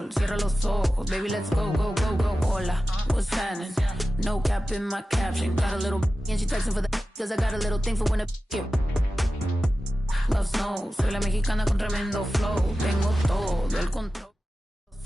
control. Cierra los ojos, baby, let's go, go, go, go. Hola, what's happening? No cap in my caption. Got a little and she texting for the cause I got a little thing for when a get. Love snow, soy la mexicana con tremendo flow. Tengo todo el control.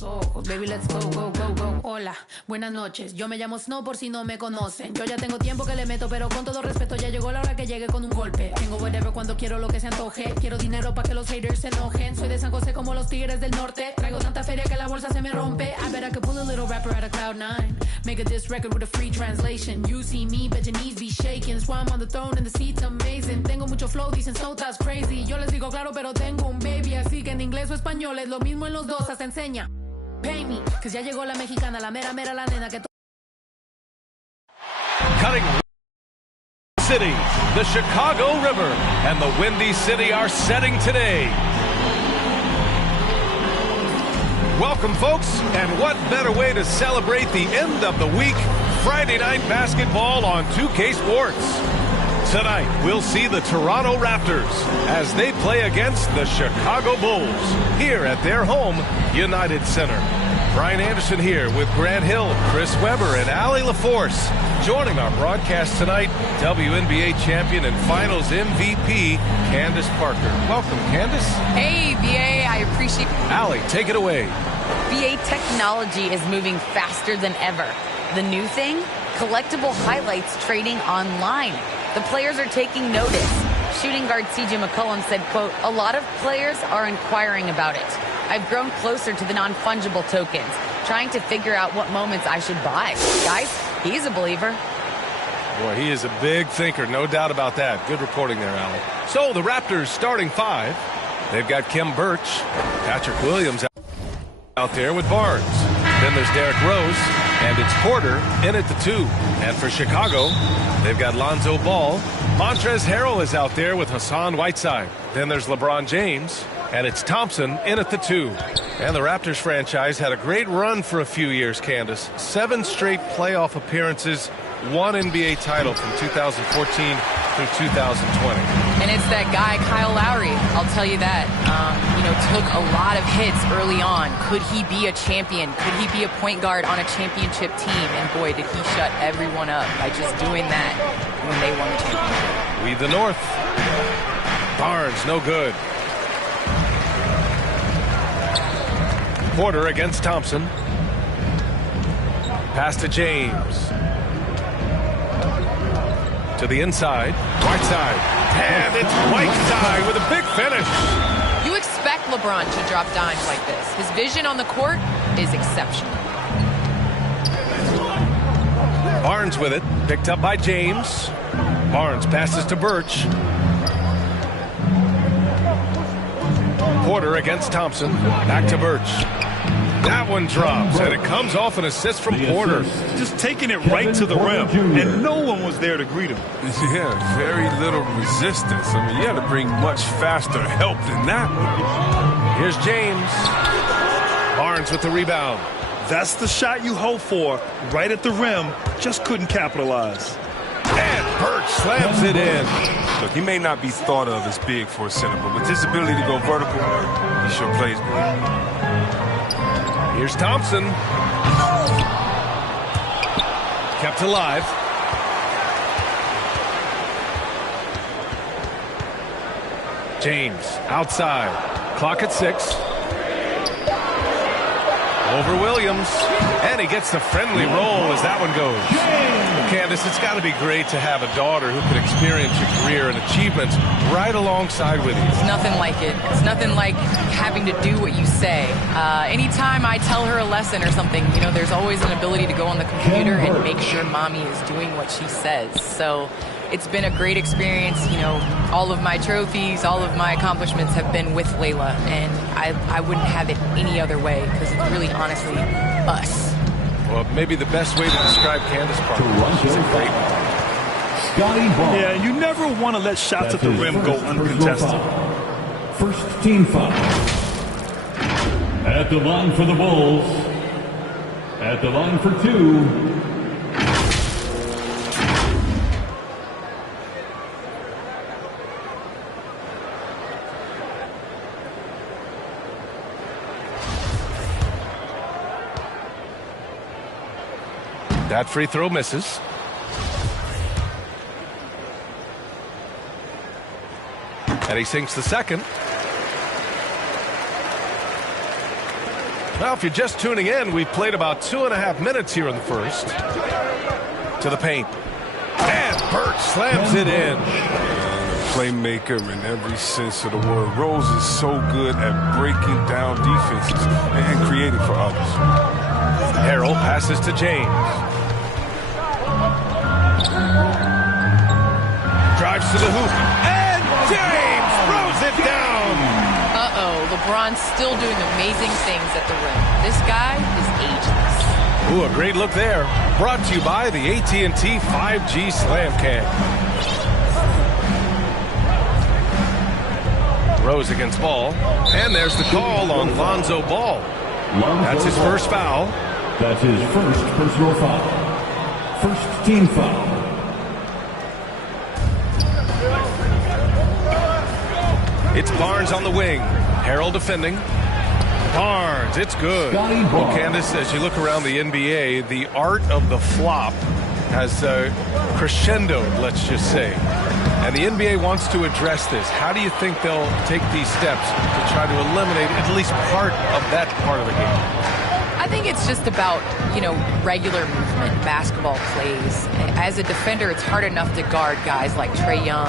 Ojos, baby, let's go, go, go, go. Hola, buenas noches. Yo me llamo Snow por si no me conocen. Yo ya tengo tiempo que le meto, pero con todo respeto ya llegó la hora que llegue con un golpe. Tengo whatever cuando quiero lo que se antoje. Quiero dinero para que los haters se enojen. Soy de San José como los tigres del norte. Traigo tanta feria que la bolsa se me rompe. I bet I could pull a little rapper out of Cloud9. Make a diss record with a free translation. You see me, bet your knees be shaking. That's why I'm on the throne and the seat's amazing. Tengo mucho flow, dicen Snow that's crazy. Yo les digo claro, pero tengo un baby. Así que en inglés o español es lo mismo en los dos, hasta enseña. Pay me, cause ya llegó la mexicana, la mera mera la nena que Cutting City, the Chicago River, and the Windy City are setting today. Welcome, folks, and what better way to celebrate the end of the week? Friday night basketball on 2K Sports. Tonight, we'll see the Toronto Raptors as they play against the Chicago Bulls here at their home, United Center. Brian Anderson here with Grant Hill, Chris Webber, and Allie LaForce. Joining our broadcast tonight, WNBA champion and finals MVP, Candace Parker. Welcome, Candace. Hey, BA, I appreciate it. Allie, take it away. BA technology is moving faster than ever. The new thing? Collectible highlights trading online. The players are taking notice. Shooting guard CJ McCollum said, quote, a lot of players are inquiring about it. I've grown closer to the non-fungible tokens, trying to figure out what moments I should buy. Guys, he's a believer. Boy, he is a big thinker, no doubt about that. Good reporting there, Allie. So the Raptors starting five. They've got Kim Birch, Patrick Williams out there with Barnes. Then there's Derrick Rose, and it's Porter in at the two. And for Chicago, they've got Lonzo Ball. Montrezl Harrell is out there with Hassan Whiteside. Then there's LeBron James, and it's Thompson in at the two. And the Raptors franchise had a great run for a few years, Candace. 7 straight playoff appearances, 1 NBA title from 2014 through 2020. And it's that guy, Kyle Lowry, I'll tell you that. Took a lot of hits early on. Could he be a champion? Could he be a point guard on a championship team? And boy, did he shut everyone up by just doing that when they won the championship. We the North. Barnes, no good. Porter against Thompson. Pass to James. To the inside. Whiteside. And it's Whiteside with a big finish. You expect LeBron to drop dimes like this. His vision on the court is exceptional. Barnes with it. Picked up by James. Barnes passes to Birch. Porter against Thompson. Back to Birch. That one drops, and it comes off an assist from Porter. Just taking it right to the rim, and no one was there to greet him. Yeah, very little resistance. I mean, you had to bring much faster help than that. Here's James. Barnes with the rebound. That's the shot you hope for, right at the rim. Just couldn't capitalize. And Birch slams it in. Look, he may not be thought of as big for a center, but with his ability to go vertical, he sure plays good. Here's Thompson. Kept alive. James outside. Clock at 6. Over Williams. And he gets the friendly roll as that one goes. Candace, it's got to be great to have a daughter who can experience your career and achievements right alongside with you. It's nothing like it. It's nothing like having to do what you say. Anytime I tell her a lesson or something, there's always an ability to go on the computer and make sure mommy is doing what she says. So it's been a great experience. All of my trophies, all of my accomplishments have been with Layla, and I wouldn't have it any other way because it's really honestly us. Well, maybe the best way to describe Candace Parker. She's a great one. Yeah, you never want to let shots at the rim go uncontested. First team foul. At the line for the Bulls. At the line for 2. That free throw misses. And he sinks the second. Well, if you're just tuning in, we've played about 2.5 minutes here in the first. To the paint. And Birch slams it in. Playmaker in every sense of the word. Rose is so good at breaking down defenses and creating for others. Harrell passes to James. Drives to the hoop. And James throws it down. Uh-oh, LeBron's still doing amazing things at the rim. This guy is ageless. Ooh, a great look there. Brought to you by the AT&T 5G Slam Cam. Rose against Ball. And there's the call on Lonzo Ball. That's his first foul. That's his first personal foul. First team foul. It's Barnes on the wing. Harrell defending. Barnes, it's good. Well, Candace, as you look around the NBA, the art of the flop has crescendoed, let's just say. And the NBA wants to address this. How do you think they'll take these steps to try to eliminate at least part of that part of the game? I think it's just about, regular movement, basketball plays. As a defender, it's hard enough to guard guys like Trae Young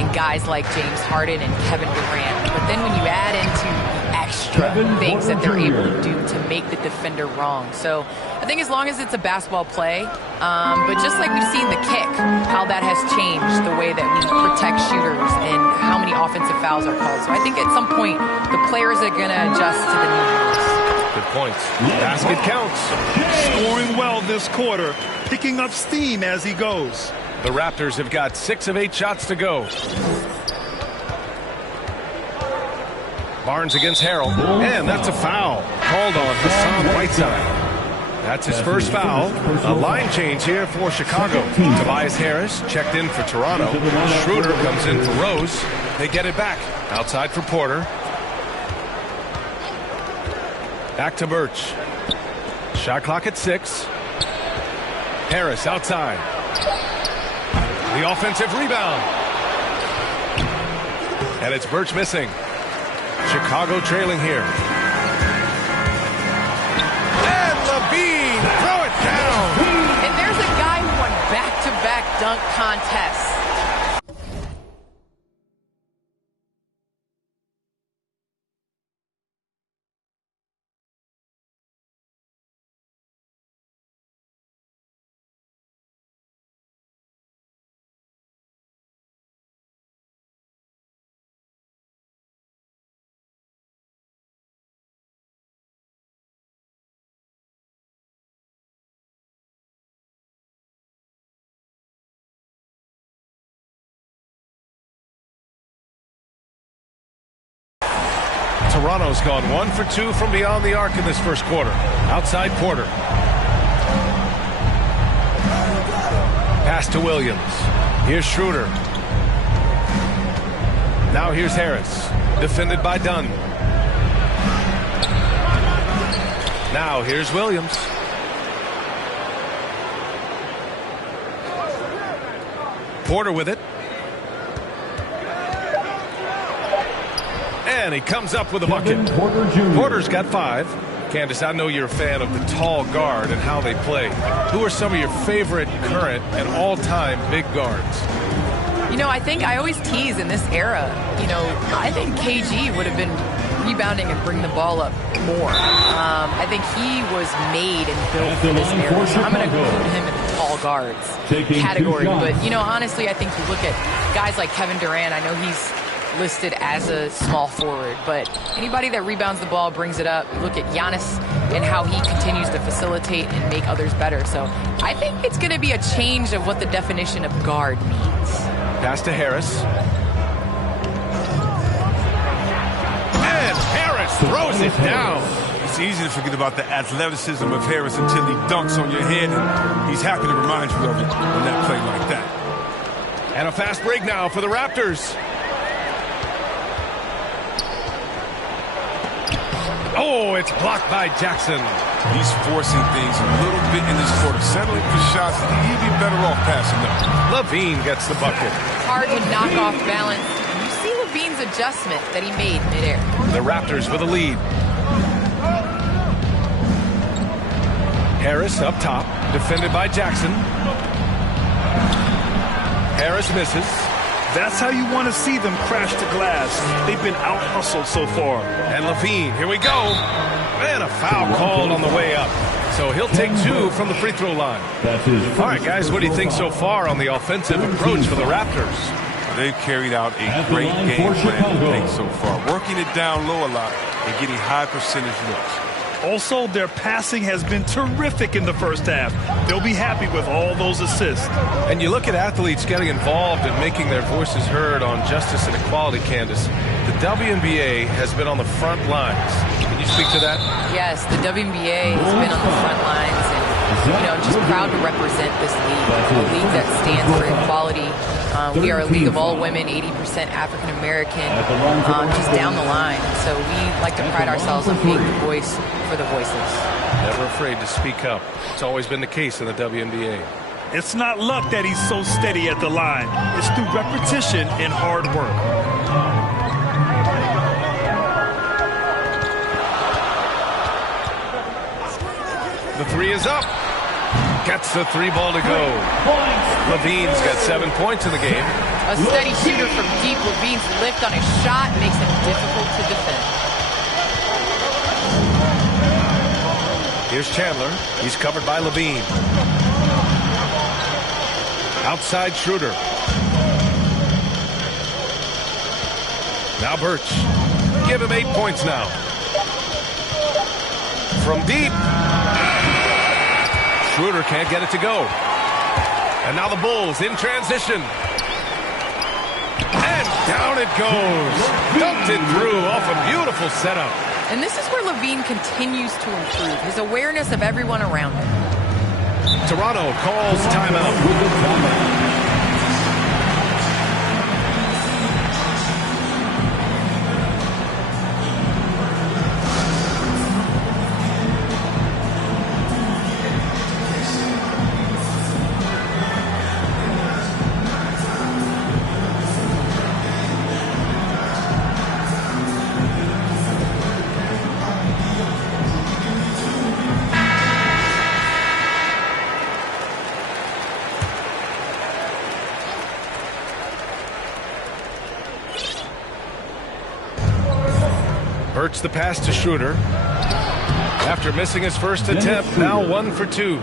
and guys like James Harden and Kevin Durant. But then when you add into the extra things that they're able to do to make the defender wrong. So I think as long as it's a basketball play, but just like we've seen the kick, how that has changed the way that we protect shooters and how many offensive fouls are called. So I think at some point, the players are going to adjust to the new rules. Good points. Basket counts. Scoring well this quarter, picking up steam as he goes. The Raptors have got 6 of 8 shots to go. Barnes against Harrell. And that's a foul. Called on Hassan Whiteside. That's his first foul. A line change here for Chicago. Tobias Harris checked in for Toronto. Schroeder comes in for Rose. They get it back. Outside for Porter. Back to Birch. Shot clock at 6. Harris outside. The offensive rebound. And it's Birch missing. Chicago trailing here. And Levine, throw it down. And there's a guy who won back-to-back dunk contests. Toronto's gone 1 for 2 from beyond the arc in this first quarter. Outside Porter. Pass to Williams. Here's Schroeder. Now here's Harris. Defended by Dunn. Now here's Williams. Porter with it. And he comes up with a bucket. Porter's got 5. Candace, I know you're a fan of the tall guard and how they play. Who are some of your favorite current and all-time big guards? I think I always tease in this era, I think KG would have been rebounding and bring the ball up more. I think he was made and built for this era. So I'm going to include him in the tall guards category. But, honestly, I think you look at guys like Kevin Durant. I know he's listed as a small forward, but anybody that rebounds the ball, brings it up. Look at Giannis and how he continues to facilitate and make others better. So I think it's going to be a change of what the definition of guard means. Pass to Harris. And Harris throws it down. It's easy to forget about the athleticism of Harris until he dunks on your head, and he's happy to remind you of it on that play like that. And a fast break now for the Raptors. Oh, it's blocked by Jackson. He's forcing things a little bit in this quarter. Settling for shots. He'd be better off passing them. Levine gets the bucket. Hard to knock off balance. You see Levine's adjustment that he made midair. The Raptors with a lead. Harris up top, defended by Jackson. Harris misses. That's how you want to see them crash the glass. They've been out-hustled so far. And Levine, here we go. And a foul called on the way up. So he'll take 2 from the free throw line. All right, guys, what do you think so far on the offensive approach for the Raptors? They've carried out a great game plan so far, working it down low a lot and getting high percentage looks. Also, their passing has been terrific in the first half. They'll be happy with all those assists. And you look at athletes getting involved and making their voices heard on justice and equality, Candace. The WNBA has been on the front lines. Can you speak to that? Yes, the WNBA has been on the front lines, and I'm just proud to represent this league, a league that stands for equality. We are a league of all women, 80% African American, just down the line. So we like to pride ourselves on being the voice for the voiceless. Never afraid to speak up. It's always been the case in the WNBA. It's not luck that he's so steady at the line. It's through repetition and hard work. The 3 is up. Gets the 3 ball to go. Levine's got 7 points in the game. A steady shooter from deep. Levine's lift on his shot makes him difficult to defend. Here's Chandler. He's covered by Levine. Outside Schroeder. Now Birch. Give him 8 points now. From deep. Schroeder can't get it to go. And now the Bulls in transition. And down it goes. Dunked it through off a beautiful setup. And this is where Levine continues to improve, his awareness of everyone around him. Toronto calls timeout. Birch the pass to Schroeder. After missing his first attempt, now 1 for 2.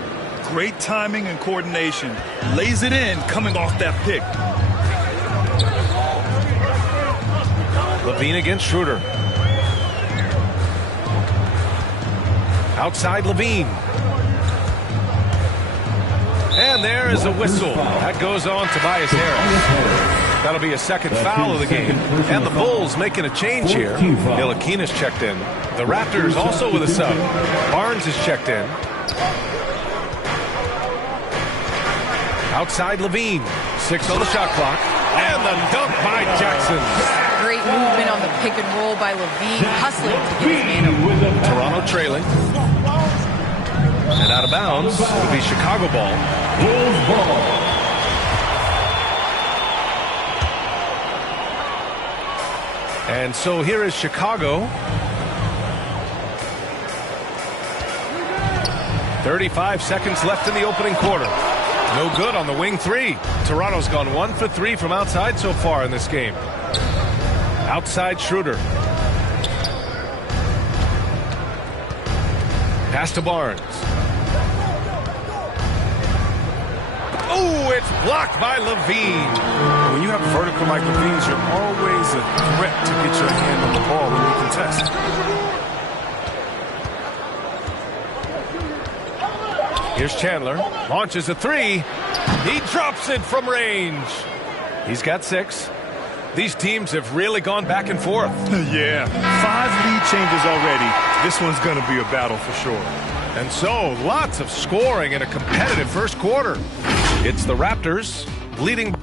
Great timing and coordination. Lays it in coming off that pick. Levine against Schroeder. Outside Levine. And there is a whistle. That goes on Tobias Harris. That'll be a second foul of the game. And the Bulls making a change here. Ntilikina's checked in. The Raptors also with a sub. Barnes is checked in. Outside Levine. 6 on the shot clock. And the dunk by Jackson. Great movement on the pick and roll by Levine, hustling to get his man over. Toronto trailing. And out of bounds would be Chicago ball. Bulls ball. And so here is Chicago. 35 seconds left in the opening quarter. No good on the wing 3. Toronto's gone 1 for 3 from outside so far in this game. Outside Schroeder. Pass to Barnes. Oh, it's blocked by Levine. When you have vertical like Levine's, you're always a threat to get your hand on the ball when you contest. Here's Chandler. Launches a 3. He drops it from range. He's got 6. These teams have really gone back and forth. Yeah, 5 lead changes already. This one's going to be a battle for sure. And so, lots of scoring in a competitive first quarter. It's the Raptors leading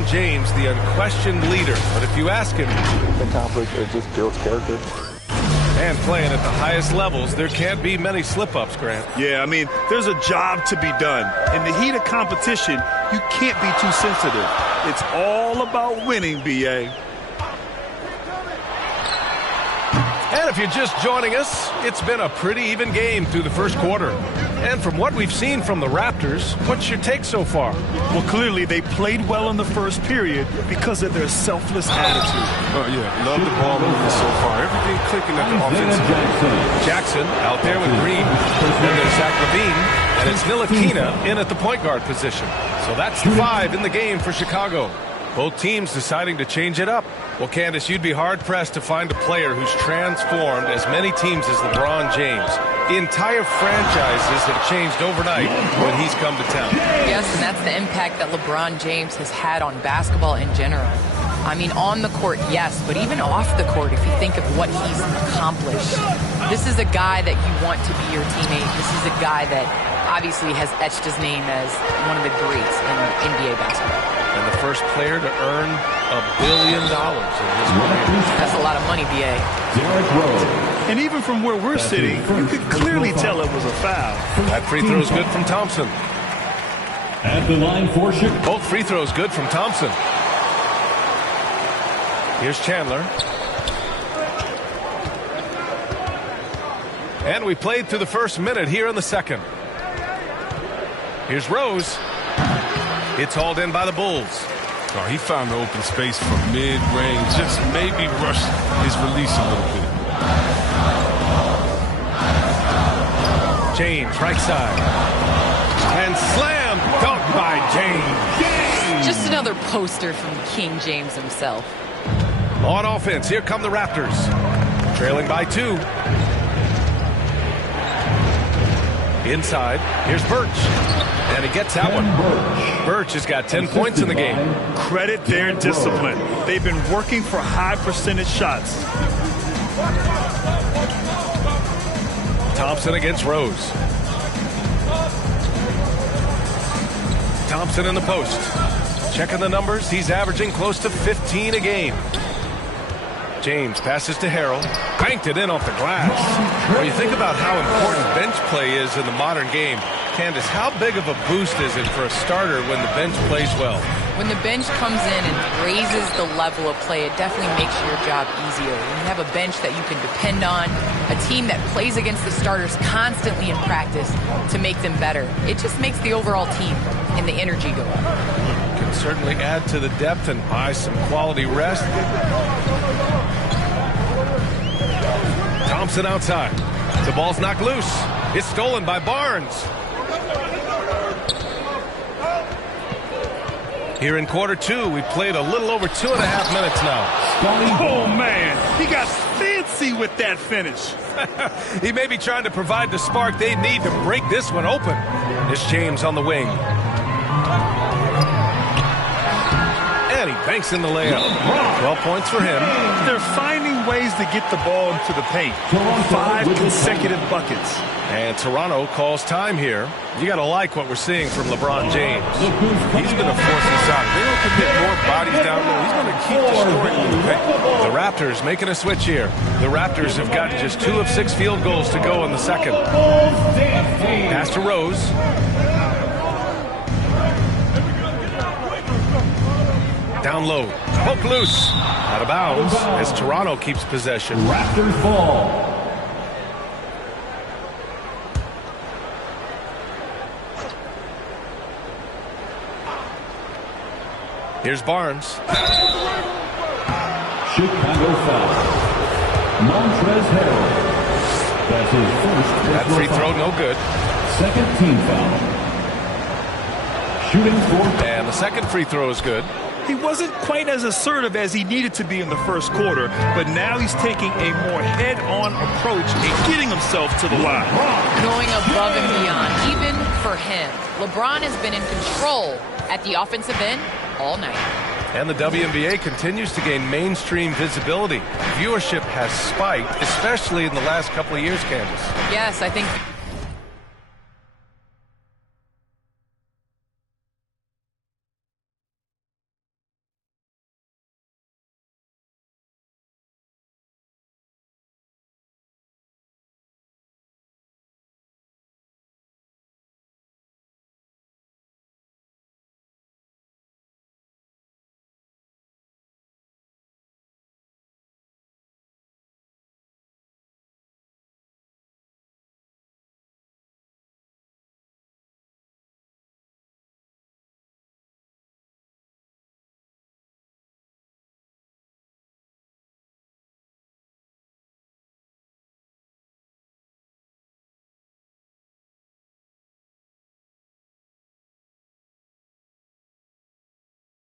James, the unquestioned leader, but if you ask him, the conflict, it just builds character. And playing at the highest levels, there can't be many slip-ups, Grant. Yeah, I mean, there's a job to be done. In the heat of competition, you can't be too sensitive. It's all about winning, B.A. And if you're just joining us, it's been a pretty even game through the first quarter. And from what we've seen from the Raptors, what's your take so far? Well, clearly they played well in the first period because of their selfless attitude. Oh, yeah. Love the ball movement so far. Everything clicking at the offensive end. Jackson out there with Green. Then there's Zach LaVine. And it's Ntilikina in at the point guard position. So that's 5 in the game for Chicago. Both teams deciding to change it up. Well, Candace, you'd be hard-pressed to find a player who's transformed as many teams as LeBron James. Entire franchises have changed overnight when he's come to town. Yes, and that's the impact that LeBron James has had on basketball in general. I mean, on the court, yes, but even off the court, if you think of what he's accomplished. This is a guy that you want to be your teammate. This is a guy that obviously has etched his name as one of the greats in NBA basketball. And the first player to earn $1 billion in his career. That's a lot of money, B.A. And even from where we're sitting, you could clearly tell it was a foul. That free throw is good from Thompson. At the line for Chicago. Both free throws good from Thompson. Here's Chandler. And we played through the first minute here in the second. Here's Rose. It's hauled in by the Bulls. Oh, he found the open space from mid-range. Just maybe rush his release a little bit. James, right side. And slam dunk by James. Just another poster from King James himself. On offense, here come the Raptors. Trailing by 2. Inside, here's Birch. And he gets that one. Birch has got 10 points in the game. Credit their discipline. They've been working for high percentage shots. Thompson against Rose. Thompson in the post. Checking the numbers, he's averaging close to 15 a game. James passes to Harrell. Banked it in off the glass. When you think about how important bench play is in the modern game, Candace, how big of a boost is it for a starter when the bench plays well? When the bench comes in and raises the level of play, it definitely makes your job easier. When you have a bench that you can depend on, a team that plays against the starters constantly in practice to make them better, it just makes the overall team and the energy go up. Can certainly add to the depth and buy some quality rest. Thompson outside. The ball's knocked loose. It's stolen by Barnes. Here in quarter 2, we played a little over 2.5 minutes now. Oh, man. He got fancy with that finish. He may be trying to provide the spark they need to break this one open. It's James on the wing. And he banks in the layup. 12 points for him. They're finding ways to get the ball into the paint. 5 consecutive buckets. And Toronto calls time here. You got to like what we're seeing from LeBron James. He's going to force this out. They don't commit more bodies down there. He's going to keep destroying them in the paint. The Raptors making a switch here. The Raptors have gotten just 2 of 6 field goals to go in the second. Pass to Rose. Down low. Poke loose. Out of bounds as Toronto keeps possession. Raptors ball. Here's Barnes. Chicago foul. Montrezl Harrell. That's his first. That free throw no good. Second team foul. Shooting for. And the second free throw is good. He wasn't quite as assertive as he needed to be in the first quarter, but now he's taking a more head-on approach and getting himself to the line. Going above and beyond, even for him. LeBron has been in control at the offensive end all night. And the WNBA continues to gain mainstream visibility. Viewership has spiked, especially in the last couple of years, Candace. Yes, I think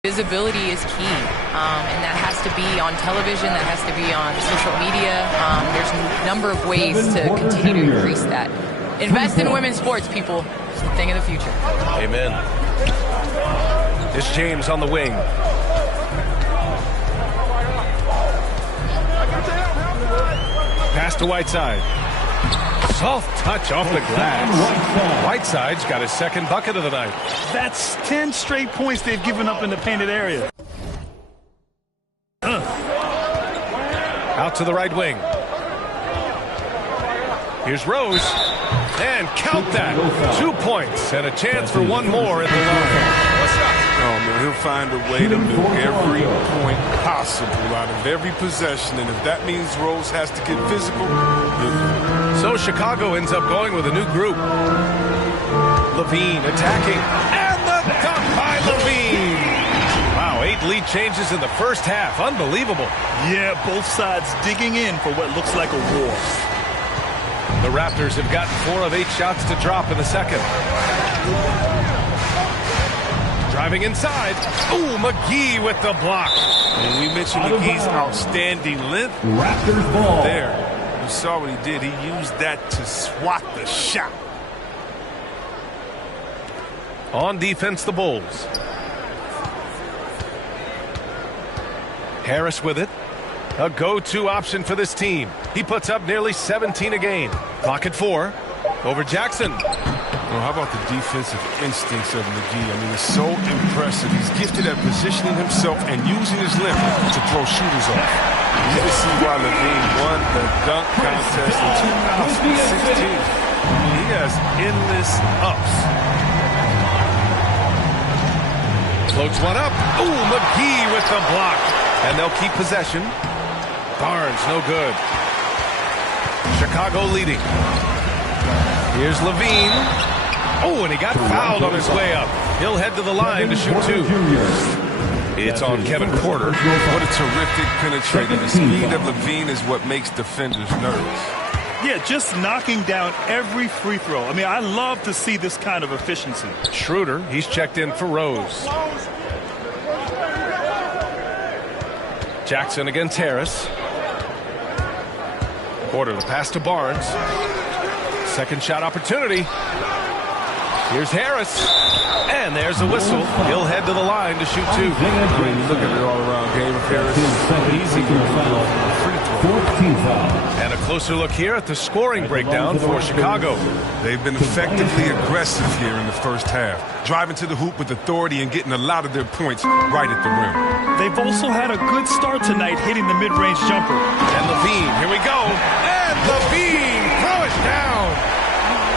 Visibility is key, and that has to be on television, that has to be on social media. There's a number of ways to continue to increase that. Invest in women's sports, people. It's the thing of the future. Amen. It's James on the wing. Pass to Whiteside. Soft touch off the glass. Whiteside's got his second bucket of the night. That's 10 straight points they've given up in the painted area. Out to the right wing. Here's Rose. And count that. 2 points and a chance for one more at the line. Oh, man, he'll find a way to milk every point possible out of every possession. And if that means Rose has to get physical, so Chicago ends up going with a new group. Levine attacking. And the dunk by Levine. Wow, 8 lead changes in the first half. Unbelievable. Yeah, both sides digging in for what looks like a war. The Raptors have gotten 4 of 8 shots to drop in the second. Driving inside. Ooh, McGee with the block. And we mentioned McGee's outstanding length. Raptors ball. There. You saw what he did. He used that to swat the shot. On defense, the Bulls. Harris with it. A go-to option for this team. He puts up nearly 17 a game. Clock at 4. Over Jackson. Well, how about the defensive instincts of McGee? I mean, it's so impressive. He's gifted at positioning himself and using his length to throw shooters off. You can see why Levine won the dunk contest in 2016. He has endless ups. Floats one up. Ooh, McGee with the block. And they'll keep possession. Barnes, no good. Chicago leading. Here's Levine. Oh, and he got fouled on his way up. He'll head to the line to shoot 2. It's on Kevin Porter. What a terrific penetrator. The speed of Levine is what makes defenders nervous. Yeah, just knocking down every free throw. I mean, I love to see this kind of efficiency. Schroeder, he's checked in for Rose. Jackson against Harris. Porter, the pass to Barnes. Second shot opportunity. Here's Harris. And there's a whistle. He'll head to the line to shoot 2. I mean, look at it all around game of Harris. Easy free throw. And a closer look here at the scoring breakdown for Chicago. They've been effectively aggressive here in the first half, driving to the hoop with authority and getting a lot of their points right at the rim. They've also had a good start tonight hitting the mid-range jumper. And Levine, here we go. And Levine, throw it down.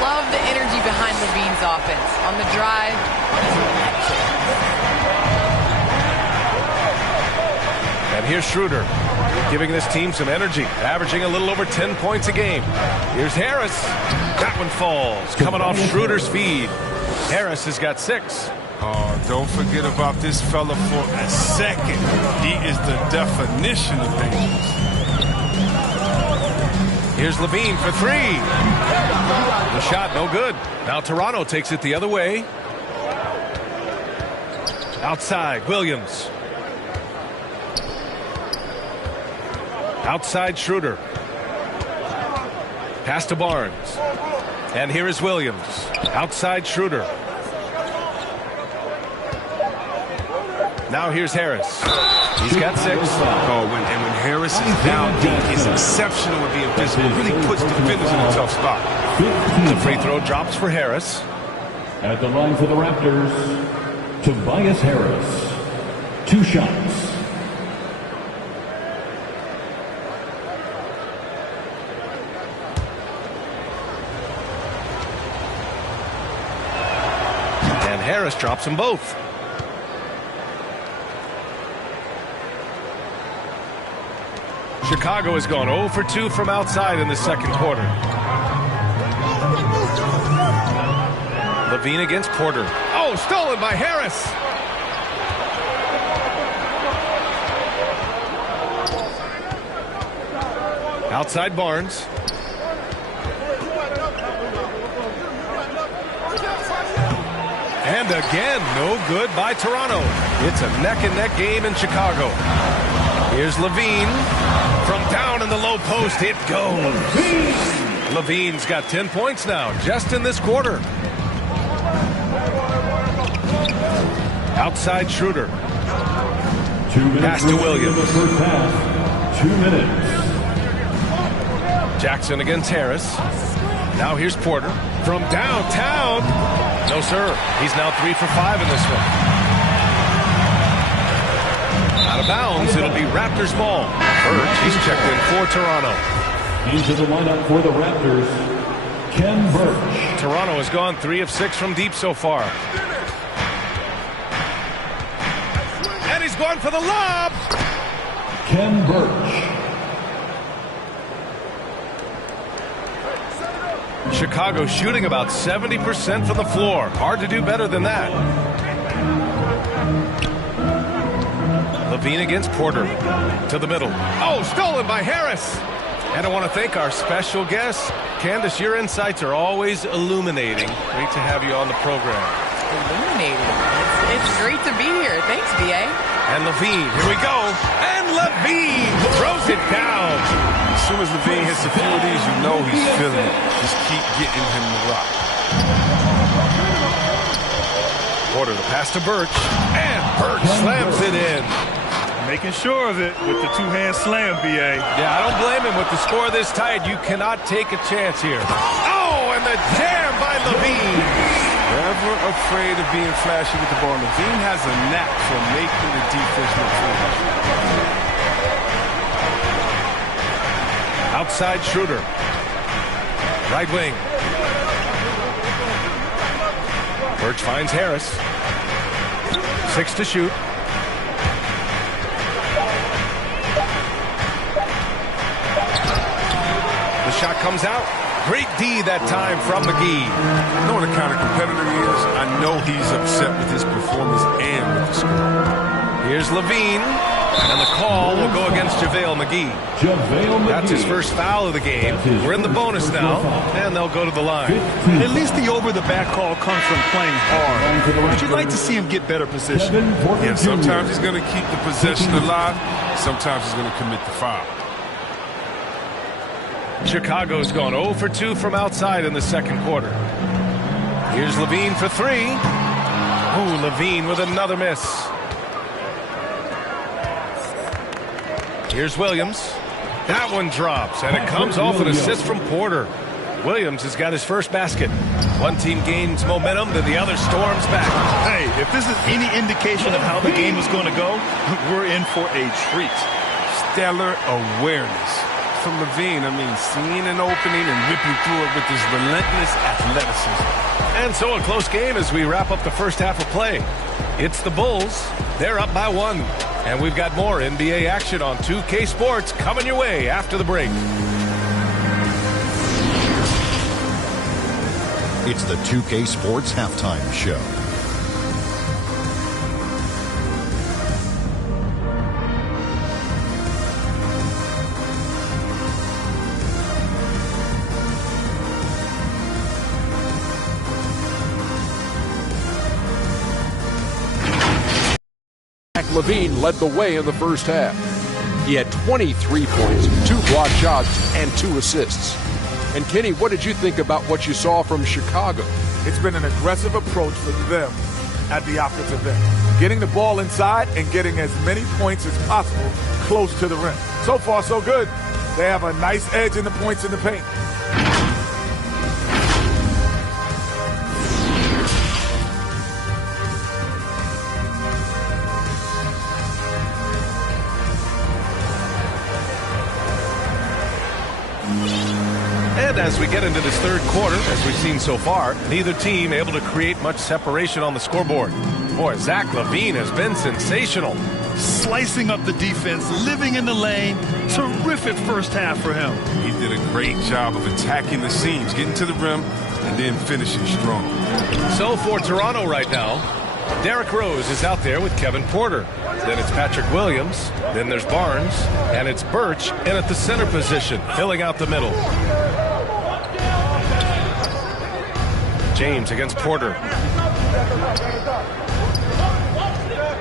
Love the energy behind Levine's offense. On the drive, and here's Schroeder, giving this team some energy, averaging a little over 10 points a game. Here's Harris. That one falls, coming off Schroeder's feed. Harris has got 6. Oh, don't forget about this fella for a second. He is the definition of dangerous. Here's Levine for 3. The shot, no good. Now Toronto takes it the other way. Outside, Williams. Outside, Schroeder. Pass to Barnes. And here is Williams. Outside, Schroeder. Now here's Harris. He's got 6. Oh, when Harris is down deep, he's exceptional at being physical. Really puts defenders in a tough spot. The free throw drops for Harris. At the line for the Raptors, Tobias Harris. 2 shots. And Harris drops them both. Chicago has gone 0 for 2 from outside in the second quarter. Levine against Porter. Oh, stolen by Harris. Outside Barnes. And again, no good by Toronto. It's a neck-and-neck game in Chicago. Here's Levine. From down in the low post, it goes. Levine's got 10 points now, just in this quarter. Outside Schroeder. 2 minutes. Pass to Williams. The first half. 2 minutes. Jackson against Harris. Now here's Porter. From downtown. No, sir. He's now 3 for 5 in this one. Out of bounds. It'll be Raptors ball. Birch, he's checked in for Toronto. Into the lineup for the Raptors, Ken Birch. Toronto has gone 3 of 6 from deep so far. And he's going for the lob. Ken Birch. Chicago shooting about 70% from the floor. Hard to do better than that. Levine against Porter. To the middle. Oh, stolen by Harris. And I want to thank our special guest. Candace, your insights are always illuminating. Great to have you on the program. Illuminating. It's great to be here. Thanks, BA. And Levine, here we go. And Levine throws it down. As soon as Levine hits a few of these, you know he's feeling it. Just keep getting him the rock. Porter, the pass to Birch. And Birch slams it in. Making sure of it with the two-hand slam, BA. Yeah, I don't blame him. With the score this tight, you cannot take a chance here. Oh, and the jam by Levine. Never afraid of being flashy with the ball. Levine has a knack for making the defense look foolish. Outside Schroeder. Right wing. Birch finds Harris. 6 to shoot. The shot comes out. Great D that time from McGee. I know what the kind of competitor he is. I know he's upset with his performance and with the score. Here's Levine. And the call will go against JaVale McGee. That's his first foul of the game. We're in the bonus now, and they'll go to the line. At least the over-the-back call comes from playing hard. But you'd like to see him get better position. Yeah, sometimes he's going to keep the possession alive. Sometimes he's going to commit the foul. Chicago's gone 0 for 2 from outside in the second quarter. Here's Levine for 3. Ooh, Levine with another miss. Here's Williams. That one drops, and it comes off an assist from Porter. Williams has got his first basket. One team gains momentum, then the other storms back. Hey, if this is any indication of how the game is going to go, we're in for a treat. Stellar awareness from Levine. I mean, seeing an opening and ripping through it with his relentless athleticism. And so a close game as we wrap up the first half of play. It's the Bulls. They're up by 1. And we've got more NBA action on 2K Sports coming your way after the break. It's the 2K Sports Halftime Show. Levine led the way in the first half. He had 23 points, 2 block shots, and 2 assists. And Kenny, what did you think about what you saw from Chicago? It's been an aggressive approach for them at the offensive end. Getting the ball inside and getting as many points as possible close to the rim. So far, so good. They have a nice edge in the points in the paint. And as we get into this third quarter, as we've seen so far, neither team able to create much separation on the scoreboard. Boy, Zach LaVine has been sensational. Slicing up the defense, living in the lane. Terrific first half for him. He did a great job of attacking the seams, getting to the rim, and then finishing strong. So for Toronto right now, Derrick Rose is out there with Kevin Porter. Then it's Patrick Williams. Then there's Barnes. And it's Birch in at the center position, filling out the middle. James against Porter.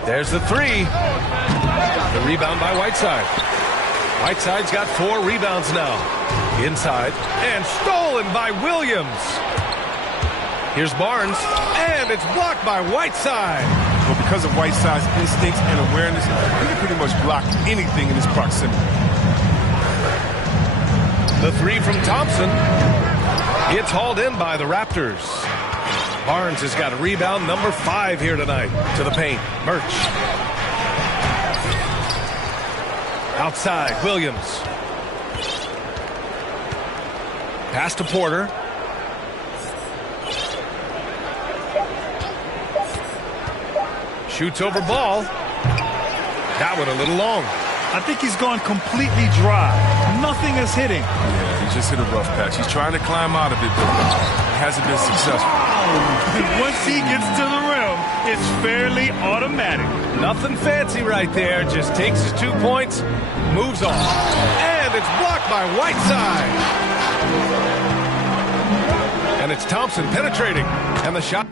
There's the three. The rebound by Whiteside. Whiteside's got 4 rebounds now. Inside, and stolen by Williams. Here's Barnes, and it's blocked by Whiteside. Well, because of Whiteside's instincts and awareness, he can pretty much block anything in his proximity. The three from Thompson. It's hauled in by the Raptors. Barnes has got a rebound number 5 here tonight. To the paint, Birch. Outside, Williams. Pass to Porter. Shoots over ball. That one a little long. I think he's gone completely dry. Nothing is hitting. Yeah, he just hit a rough patch. He's trying to climb out of it, but it hasn't been successful. And once he gets to the rim, it's fairly automatic. Nothing fancy right there. Just takes his 2 points, moves on. And it's blocked by Whiteside. And it's Thompson penetrating. And the shot.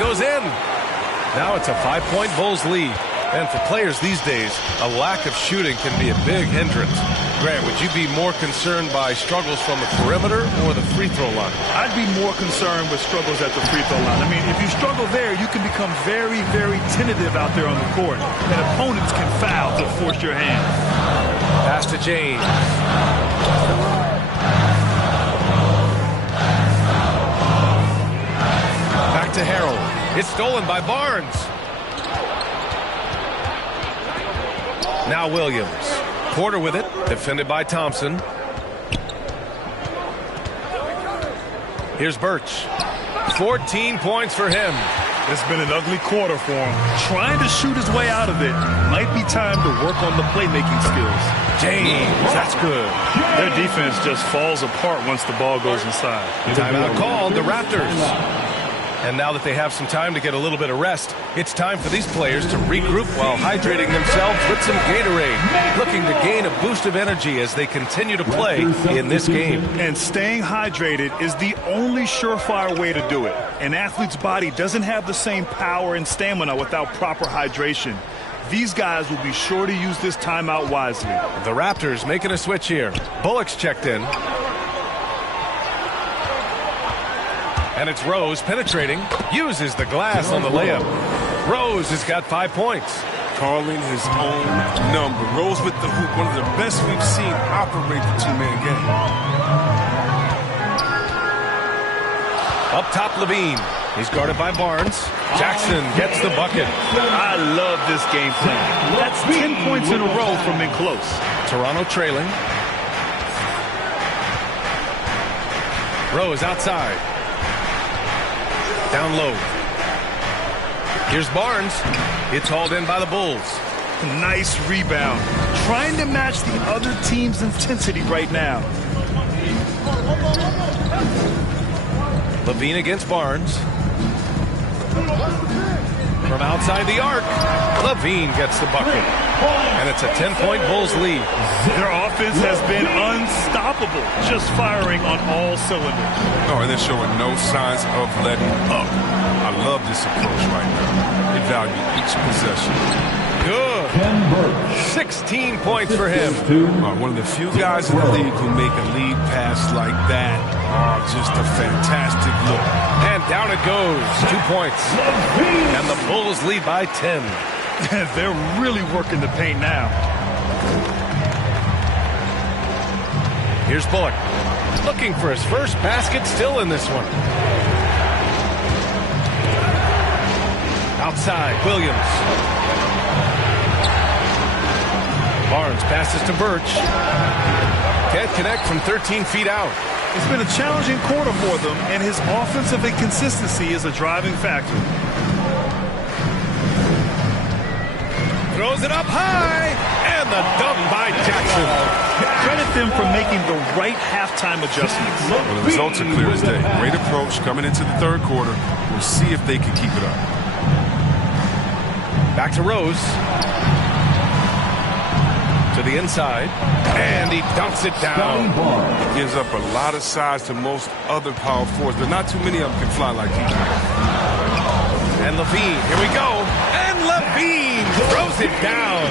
Goes in. Now it's a 5-point Bulls lead. And for players these days, a lack of shooting can be a big hindrance. Grant, would you be more concerned by struggles from the perimeter or the free throw line? I'd be more concerned with struggles at the free throw line. I mean, if you struggle there, you can become very, very tentative out there on the court. And opponents can foul to force your hand. Pass to James. Back to Harold. It's stolen by Barnes. Now Williams. Porter with it. Defended by Thompson. Here's Birch. 14 points for him. It's been an ugly quarter for him. Trying to shoot his way out of it. Might be time to work on the playmaking skills. James, that's good. Their defense just falls apart once the ball goes inside. Timeout called, the Raptors. And now that they have some time to get a little bit of rest, it's time for these players to regroup while hydrating themselves with some Gatorade, looking to gain a boost of energy as they continue to play in this game. And staying hydrated is the only surefire way to do it. An athlete's body doesn't have the same power and stamina without proper hydration. These guys will be sure to use this timeout wisely. The Raptors making a switch here. Bullock's checked in. And it's Rose penetrating, uses the glass on the layup. Rose has got 5 points. Calling his own number. Rose with the hoop, one of the best we've seen operate the two-man game. Up top, Levine. He's guarded by Barnes. Jackson gets the bucket. I love this game plan. That's 10 points in a row from in close. Toronto trailing. Rose outside. Down low. Here's Barnes. It's hauled in by the Bulls. Nice rebound. Trying to match the other team's intensity right now. Levine against Barnes. From outside the arc, Levine gets the bucket. And it's a 10-point Bulls lead. Their offense has been unstoppable, just firing on all cylinders. Oh, and they're showing no signs of letting up. I love this approach right now. They value each possession. Good. 16 points for him. One of the few guys in the league who make a lead pass like that. Oh, just a fantastic look. And down it goes. 2 points. And the Bulls lead by 10. They're really working the paint now. Here's Bullock. Looking for his first basket, still in this one. Outside, Williams. Barnes passes to Birch. Can't connect from 13 feet out. It's been a challenging quarter for them, and his offensive inconsistency is a driving factor. Throws it up high, and And the dunk by Jackson. Credit them for making the right halftime adjustments. Well, the results are clear as day. Great approach coming into the third quarter. We'll see if they can keep it up. Back to Rose. To the inside. And he dunks it down. He gives up a lot of size to most other power forwards, but not too many of them can fly like he can. And Levine, here we go. And Levine throws it down.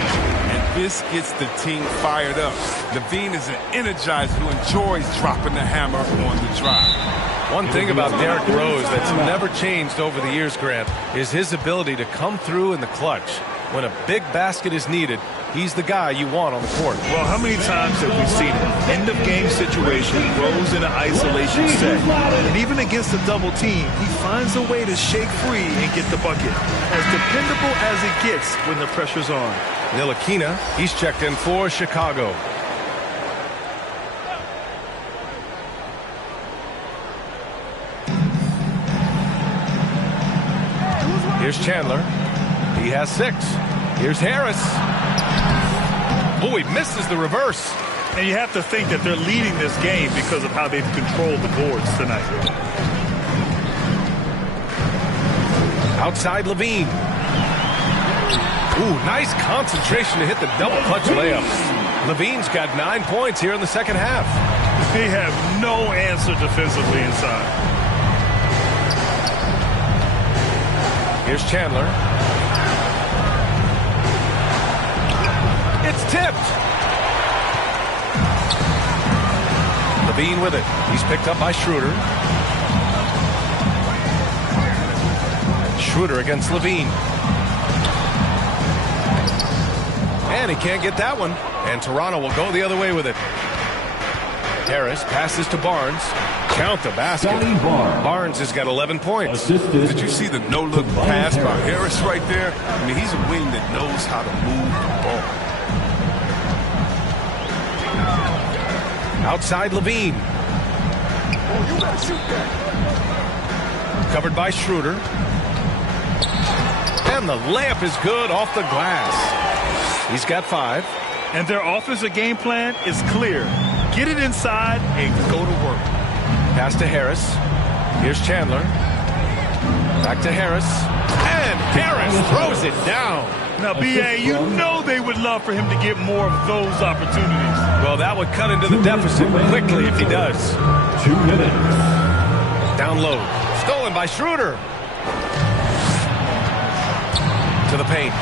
And this gets the team fired up. Levine is an energizer who enjoys dropping the hammer on the drive. One thing about Derrick Rose that's never changed over the years, Grant, is his ability to come through in the clutch. When a big basket is needed, he's the guy you want on the court. Well, how many times have we seen it? End-of-game situation, Rose in an isolation set. And even against a double team, he finds a way to shake free and get the bucket. As dependable as it gets when the pressure's on. Ntilikina, he's checked in for Chicago. Here's Chandler. He has 6. Here's Harris. Oh, he misses the reverse. And you have to think that they're leading this game because of how they've controlled the boards tonight. Outside Levine. Ooh, nice concentration to hit the double clutch layup. Levine's got 9 points here in the second half. They have no answer defensively inside. Here's Chandler. It's tipped. Levine with it. He's picked up by Schroeder. Schroeder against Levine. And he can't get that one. And Toronto will go the other way with it. Harris passes to Barnes. Count the basket. Barnes has got 11 points. Did you see the no-look pass by Harris right there? I mean, he's a wing that knows how to move the ball. Outside Levine. Covered by Schroeder. And the layup is good off the glass. He's got 5. And their offensive game plan is clear. Get it inside and go to work. Pass to Harris. Here's Chandler. Back to Harris. And Harris throws it down. Now, B.A., you know they would love for him to get more of those opportunities. Well, that would cut into the deficit quickly if he does. 2 minutes. Down low. Stolen by Schroeder. To the paint.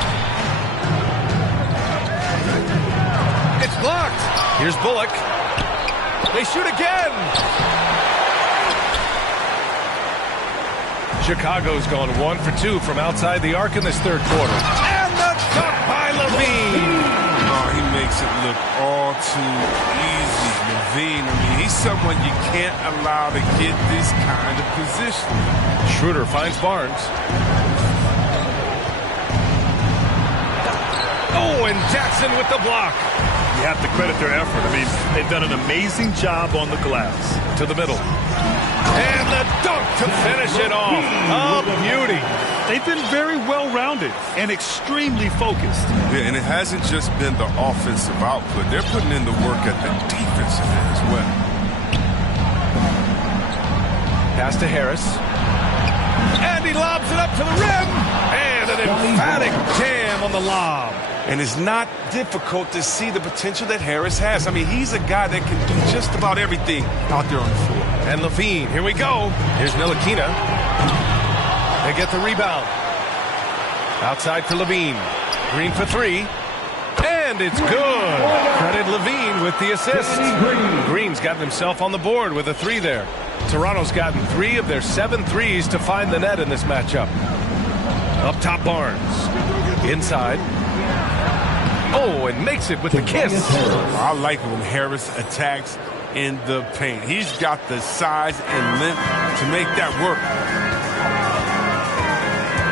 It's blocked. Here's Bullock. They shoot again. Chicago's gone 1 for 2 from outside the arc in this third quarter. And the dunk by Levine. Oh, he makes it look all too easy. Levine, I mean, he's someone you can't allow to get this kind of position. Schroeder finds Barnes. Oh, and Jackson with the block. You have to credit their effort. I mean, they've done an amazing job on the glass. To the middle. And the dunk to finish it off. A beauty. They've been very well-rounded and extremely focused. Yeah, and it hasn't just been the offensive output. They're putting in the work at the defensive end as well. Pass to Harris. And he lobs it up to the rim. And an emphatic jam on the lob. And it's not difficult to see the potential that Harris has. I mean, he's a guy that can do just about everything out there on the floor. And Levine, here we go. Here's Ntilikina. They get the rebound. Outside for Levine. Green for 3. And it's good. Credit Levine with the assist. Green's gotten himself on the board with a 3 there. Toronto's gotten 3 of their 7 threes to find the net in this matchup. Up top, Barnes. Inside. Oh, and makes it with the kiss. I like when Harris attacks in the paint. He's got the size and length to make that work.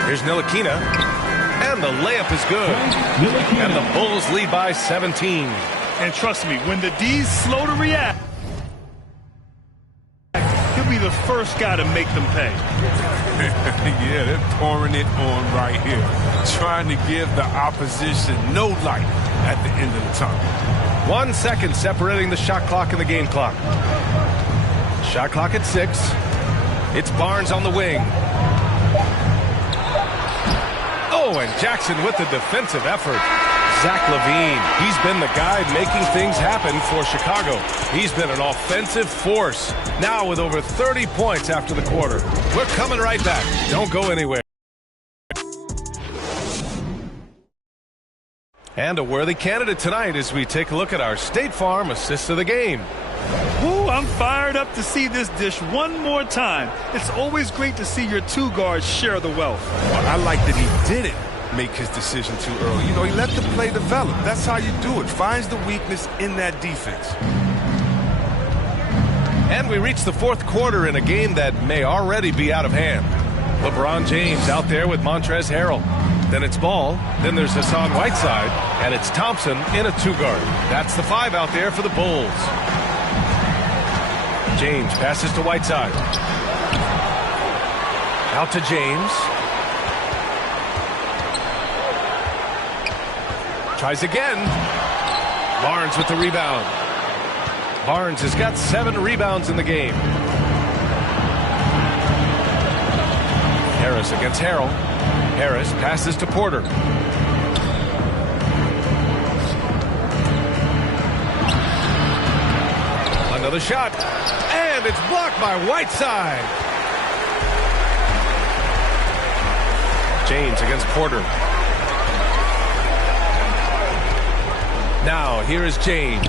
Here's Ntilikina. And the layup is good. And the Bulls lead by 17. And trust me, when the D's slow to react, he'll be the first guy to make them pay. Yeah, they're pouring it on right here. Trying to give the opposition no light at the end of the tunnel. 1 second separating the shot clock and the game clock. Shot clock at 6. It's Barnes on the wing. Oh, and Jackson with the defensive effort. Zach LaVine, he's been the guy making things happen for Chicago. He's been an offensive force. Now with over 30 points after the quarter. We're coming right back. Don't go anywhere. And a worthy candidate tonight as we take a look at our State Farm assist of the game. Ooh, I'm fired up to see this dish one more time. It's always great to see your two guards share the wealth. Well, I like that he didn't make his decision too early. You know, he let the play develop. That's how you do it. Finds the weakness in that defense. And we reach the fourth quarter in a game that may already be out of hand. LeBron James out there with Montrezl Harrell. Then it's Ball. Then there's Hassan Whiteside. And it's Thompson in a two-guard. That's the 5 out there for the Bulls. James passes to Whiteside. Out to James. Tries again. Barnes with the rebound. Barnes has got 7 rebounds in the game. Harris against Harrell. Harris passes to Porter. Another shot. And it's blocked by Whiteside. James against Porter. Now, here is James.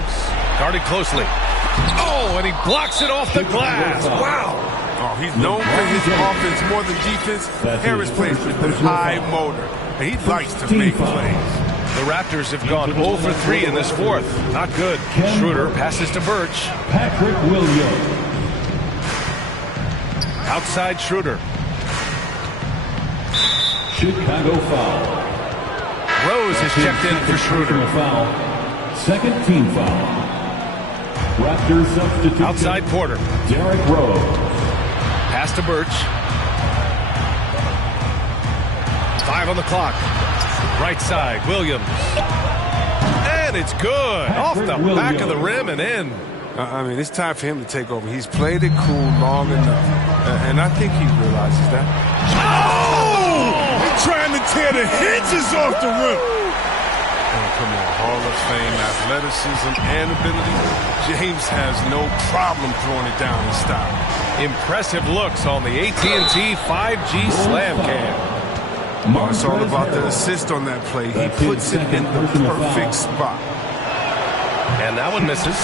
Guarded closely. Oh, and he blocks it off the glass. Wow. Oh, he's known for his offense more than defense. Harris plays with a high motor, and he likes to make plays. The Raptors have gone 0 for 3 in this fourth. Not good. Schroeder passes to Birch. Patrick Williams. Outside Schroeder. Chicago foul. Rose is checked in for Schroeder. Foul. Second team foul. Raptors substitute. Outside Porter. Derrick Rose. Pass to Birch. 5 on the clock. Right side, Williams. And it's good. Off the back of the rim and in. I mean, it's time for him to take over. He's played it cool long enough. And I think he realizes that. Oh! He's trying to tear the hinges off the rim. Oh, come on. Hall of Fame, athleticism, and ability. James has no problem throwing it down in style. Impressive looks on the AT&T 5G Slam Cam. Oh, it's all about the assist on that play. He puts it in the perfect spot. And that one misses.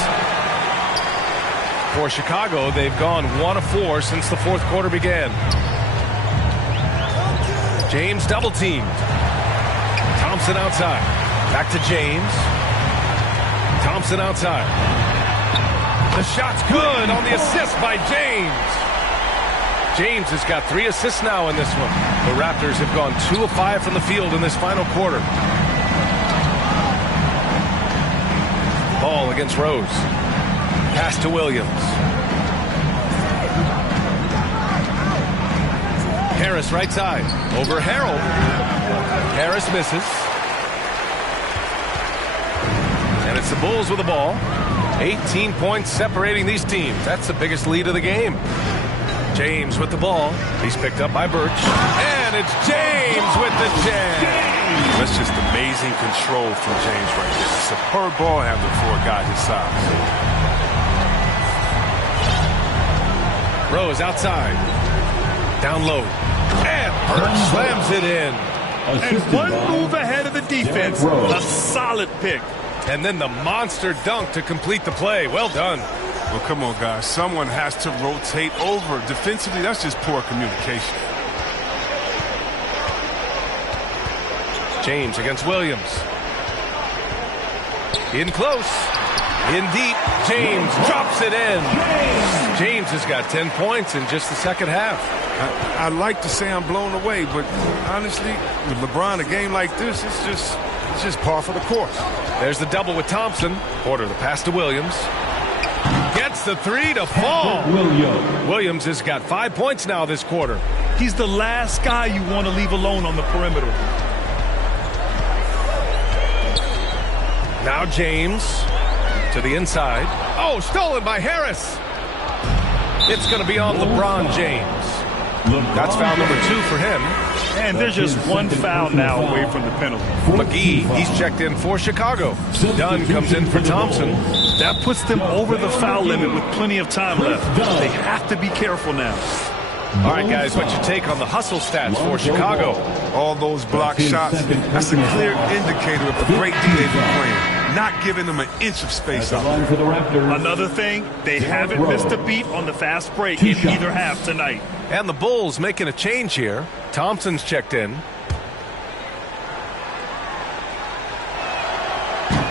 For Chicago, they've gone 1 of 4 since the fourth quarter began. James double teamed. Thompson outside. Back to James. Thompson outside. The shot's good on the assist by James. James has got 3 assists now in this one. The Raptors have gone 2 of 5 from the field in this final quarter. Ball against Rose. Pass to Williams. Harris right side. Over Harrell. Harris misses. And it's the Bulls with the ball. 18 points separating these teams. That's the biggest lead of the game. James with the ball. He's picked up by Birch. And it's James with the jam. That's just amazing control from James right there. Superb ball handler for a guy his size. Rose outside. Down low. And Birch slams it in. And one move ahead of the defense. A solid pick. And then the monster dunk to complete the play. Well done. Well, come on, guys. Someone has to rotate over. Defensively, that's just poor communication. James against Williams. In close. In deep. James drops it in. James has got 10 points in just the second half. I like to say I'm blown away, but honestly, with LeBron, a game like this, it's just par for the course. There's the double with Thompson. Porter, the pass to Williams. Gets the three to fall. Williams has got 5 points now this quarter. He's the last guy you want to leave alone on the perimeter. Now James to the inside. Oh, stolen by Harris. It's going to be on LeBron James. That's foul number 2 for him. And there's just one foul now away from the penalty. McGee, he's checked in for Chicago. Dunn comes in for Thompson. That puts them over the foul limit with plenty of time left. They have to be careful now. All right, guys, what's your take on the hustle stats for Chicago? All those block shots, that's a clear indicator of the great D they've been playing. Not giving them an inch of space out there. Another thing, they haven't missed a beat on the fast break in either half tonight. And the Bulls making a change here. Thompson's checked in.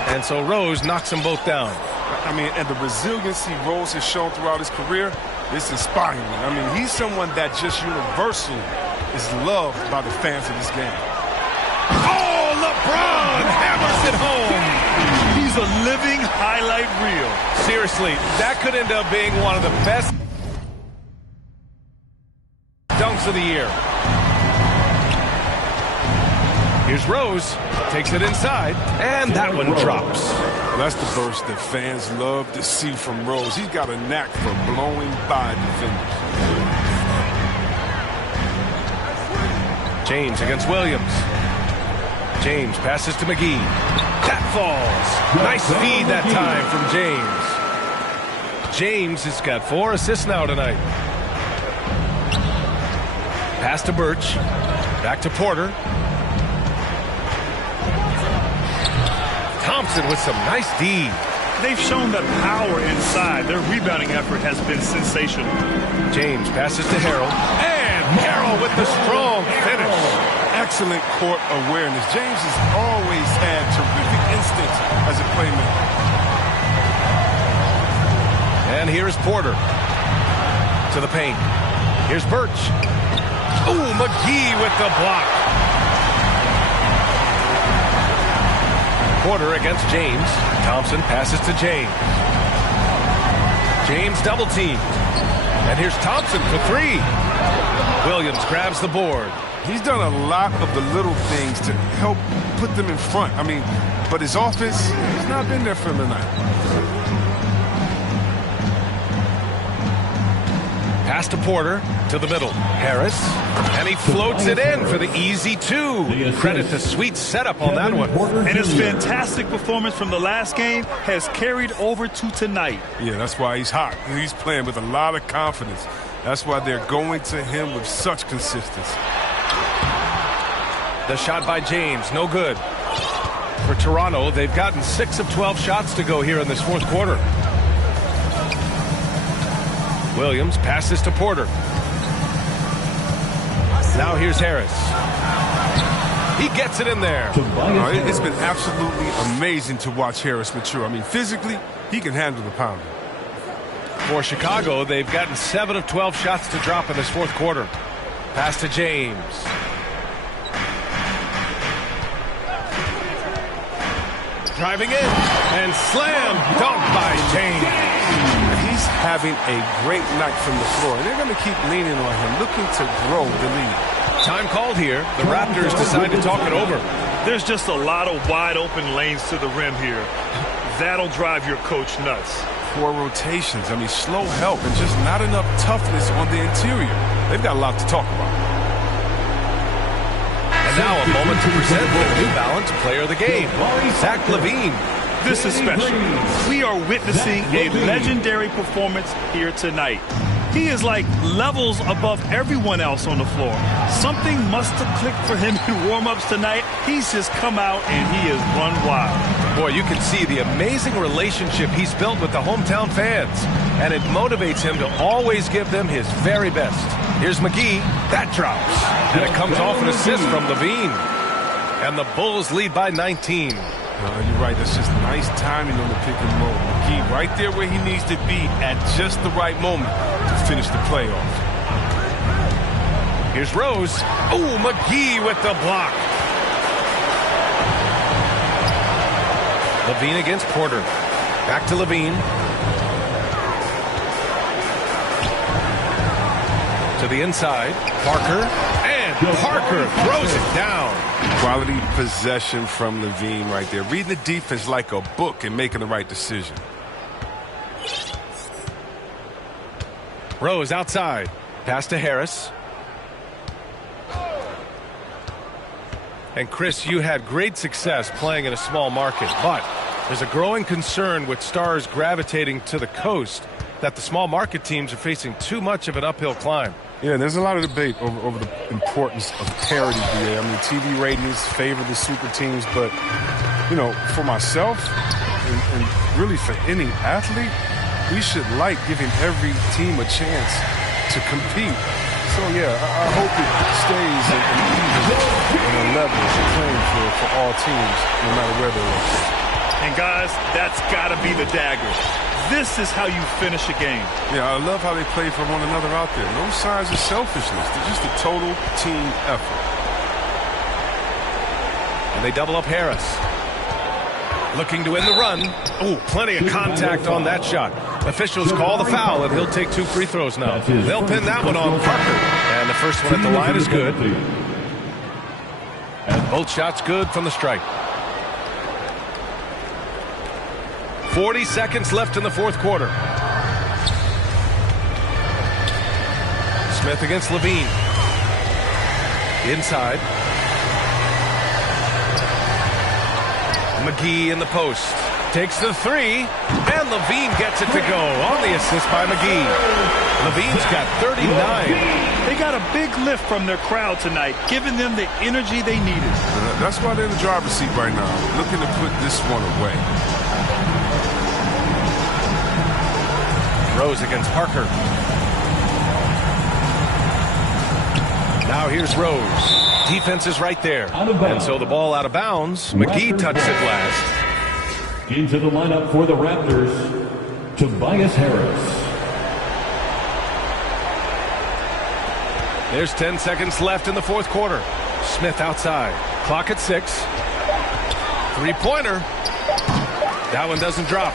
And so Rose knocks them both down. I mean, and the resiliency Rose has shown throughout his career is inspiring. I mean, he's someone that just universally is loved by the fans of this game. Oh, LeBron hammers it home. He's a living highlight reel. Seriously, that could end up being one of the best dunks of the year. Here's Rose, takes it inside, and that one drops. That's the burst that fans love to see from Rose. He's got a knack for blowing by defenders. James against Williams. James passes to McGee. That falls. Nice feed that time from James. James has got 4 assists now tonight. Pass to Birch. Back to Porter. Thompson with some nice D. They've shown that power inside. Their rebounding effort has been sensational. James passes to Harrell. And Harrell with the strong finish. Excellent court awareness. James has always had terrific instincts as a playmaker. And here's Porter to the paint. Here's Birch. Ooh, McGee with the block. Porter against James. Thompson passes to James. James double teamed. And here's Thompson for 3. Williams grabs the board. He's done a lot of the little things to help put them in front. I mean, but his offense has not been there for him tonight. Pass to Porter, to the middle. Harris, and he floats it in for the easy 2. Credit to sweet setup on that one. And his fantastic performance from the last game has carried over to tonight. Yeah, that's why he's hot. He's playing with a lot of confidence. That's why they're going to him with such consistency. The shot by James, no good. For Toronto, they've gotten 6 of 12 shots to go here in this 4th quarter. Williams passes to Porter. Now here's Harris. He gets it in there. It's been absolutely amazing to watch Harris mature. I mean, physically, he can handle the pounding. For Chicago, they've gotten 7 of 12 shots to drop in this 4th quarter. Pass to James. Driving in and slam dunk by James. He's having a great night from the floor, and they're going to keep leaning on him, looking to grow the lead. Time called here. The Raptors decide to talk it over. There's just a lot of wide open lanes to the rim here. That'll drive your coach nuts. 4 rotations. I mean, slow help and just not enough toughness on the interior. They've got a lot to talk about. And now a moment to present the New Balance Player of the Game, Zach LaVine. This is special. We are witnessing a legendary performance here tonight. He is like levels above everyone else on the floor. Something must have clicked for him in warm-ups tonight. He's just come out and he has run wild. Boy, you can see the amazing relationship he's built with the hometown fans. And it motivates him to always give them his very best. Here's McGee. That drops. And it comes off an assist from LaVine. And the Bulls lead by 19. You're right. That's just nice timing on the pick and roll. McGee right there where he needs to be at just the right moment to finish the playoff. Here's Rose. Oh, McGee with the block. LaVine against Porter. Back to LaVine. To the inside, Parker, and Parker throws it down. Quality possession from Levine right there. Reading the defense like a book and making the right decision. Rose outside. Pass to Harris. And Chris, you had great success playing in a small market, but there's a growing concern with stars gravitating to the coast that the small market teams are facing too much of an uphill climb. Yeah, there's a lot of debate over the importance of parity here. I mean, TV ratings favor the super teams, but, you know, for myself and really for any athlete, we should like giving every team a chance to compete. So, yeah, I hope it stays an even and a level playing field for all teams, no matter where they're located. And, guys, that's got to be the dagger. This is how you finish a game. Yeah, I love how they play for one another out there. No signs of selfishness. They're just a total team effort. And they double up Harris. Looking to end the run. Oh, plenty of contact on that shot. Officials call the foul, and he'll take 2 free throws now. They'll pin that one on Parker. And the first one at the line is good. And both shots good from the stripe. 40 seconds left in the fourth quarter. Smith against Levine. Inside. McGee in the post. Takes the 3, and Levine gets it to go on the assist by McGee. Levine's got 39. They got a big lift from their crowd tonight, giving them the energy they needed. That's why they're in the driver's seat right now, looking to put this one away. Rose against Parker. Now here's Rose. Defense is right there. And so the ball out of bounds. McGee touched it last. Into the lineup for the Raptors, Tobias Harris. There's 10 seconds left in the fourth quarter. Smith outside. Clock at 6. Three-pointer. That one doesn't drop.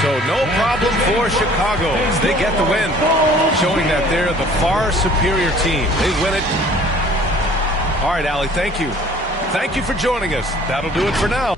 So no problem for Chicago as they get the win, showing that they're the far superior team. They win it. All right, Allie, thank you. Thank you for joining us. That'll do it for now.